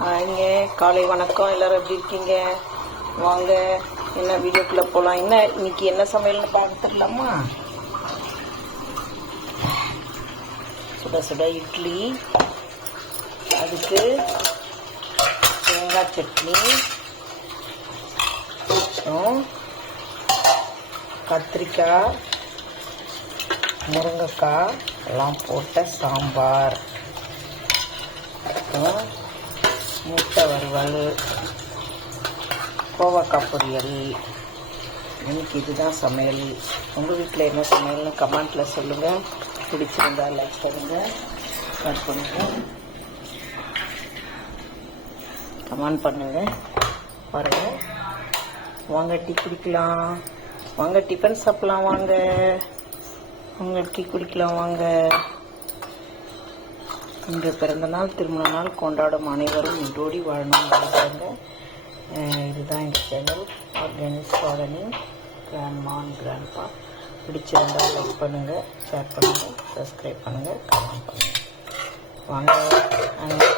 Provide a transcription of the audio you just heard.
இங்கே காலை வணக்கம். எல்லாரும் எப்படி இருக்கீங்க? வாங்க என்ன வீடியோக்குள்ள போகலாம். இன்னைக்கு என்ன சமையல்னு பார்த்துடலாமா? சுட சுட இட்லி, அதுக்கு தேங்காய் சட்னி, அப்புறம் கத்திரிக்காய், முருங்கைக்காய் எல்லாம் போட்ட சாம்பார், அப்புறம் முட்டை வறுவல், கோவக்காய் பொரியல். எனக்கு இதுதான் சமையல். உங்கள் வீட்டில் என்ன சமையல்னு கமெண்ட்டில் சொல்லுங்கள். பிடிச்சிருந்தா லைக் பண்ணுங்கள், ஷேர் பண்ணுங்கள், கமெண்ட் பண்ணுங்கள். பாருங்கள், வாங்க டீ குடிக்கலாம், வாங்க டிஃபன் சாப்பிடலாம், வாங்க டீ குடிக்கலாம், வாங்க. இன்று பிறந்த நாள், திருமண நாள் கொண்டாடும் அனைவரும் இன்றோடி வாழணும் வாழ்கிறாங்க. இதுதான் எங்கள் channel organic gardening grandma and grandpa. பிடிச்சிருந்தால் லைக் பண்ணுங்கள், ஷேர் பண்ணுங்கள், சப்ஸ்கிரைப் பண்ணுங்கள், கமெண்ட் பண்ணுங்கள். வாங்க